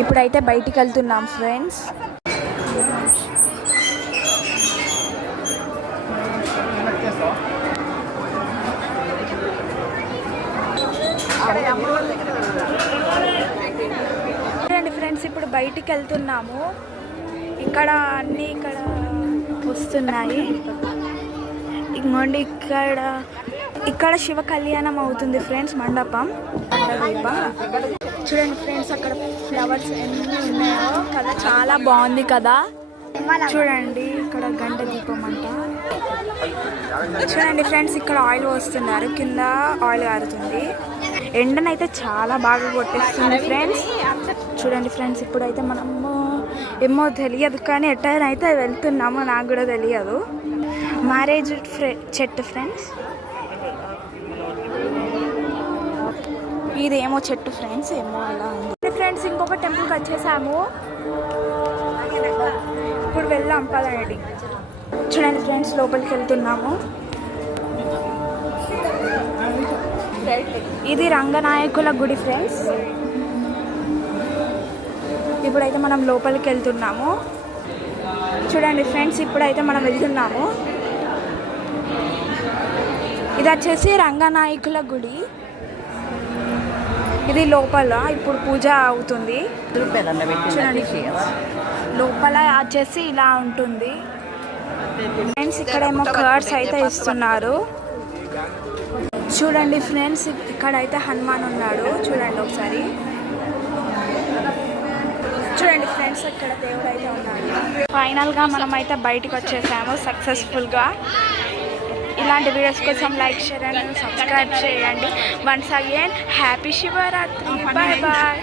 ఇప్పుడైతే బయటికి వెళ్తున్నాం ఫ్రెండ్స్. చూడండి ఫ్రెండ్స్, ఇప్పుడు బయటికి వెళ్తున్నాము. ఇక్కడ అన్నీ ఇక్కడ వస్తున్నాయి. ఇంకోండి ఇక్కడ శివ కళ్యాణం అవుతుంది ఫ్రెండ్స్, మండపం. చూడండి ఫ్రెండ్స్, అక్కడ ఫ్లవర్స్ ఎన్ని ఉన్నాయో కదా, చాలా బాగుంది కదా. చూడండి ఇక్కడ గంట దీపం అంట. చూడండి ఫ్రెండ్స్, ఇక్కడ ఆయిల్ పోస్తున్నారు, కింద ఆయిల్ కారుతుంది. ఎండనైతే చాలా బాగా కొట్టేస్తుంది ఫ్రెండ్స్. చూడండి ఫ్రెండ్స్, ఇప్పుడైతే మనము ఏమో తెలియదు కానీ ఎట్టయితే వెళ్తున్నాము, నాకు కూడా తెలియదు. మ్యారేజ్ చెట్టు ఫ్రెండ్స్, ఇదేమో చెట్టు ఫ్రెండ్స్, ఏమో అలా ఉంది ఫ్రెండ్స్. ఇంకొక టెంపుల్కి వచ్చేసాము, ఇప్పుడు వెళ్దాం పదండి. చూడండి ఫ్రెండ్స్, లోపలికి వెళ్తున్నాము. ఇది రంగనాయకుల గుడి ఫ్రెండ్స్. ఇప్పుడైతే మనం లోపలికి వెళ్తున్నాము. చూడండి ఫ్రెండ్స్, ఇప్పుడైతే మనం వెళ్తున్నాము. ఇది వచ్చేసి రంగనాయకుల గుడి. ఇది లోపల ఇప్పుడు పూజ అవుతుంది. చూడండి లోపల వచ్చేసి ఇలా ఉంటుంది ఫ్రెండ్స్. ఇక్కడేమో కర్డ్స్ అయితే ఇస్తున్నారు. చూడండి ఫ్రెండ్స్, ఇక్కడైతే హనుమాన్ ఉన్నాడు. చూడండి ఒకసారి, చూడండి ఫ్రెండ్స్, ఇక్కడ దేవుడు అయితే ఉన్నాడు. ఫైనల్గా మనం అయితే బయటకు వచ్చేసాము సక్సెస్ఫుల్గా. ఇలాంటి వీడియోస్ కోసం లైక్, షేర్ అండ్ సబ్స్క్రైబ్ చేయండి. Once again happy Shivaratri. Bye bye.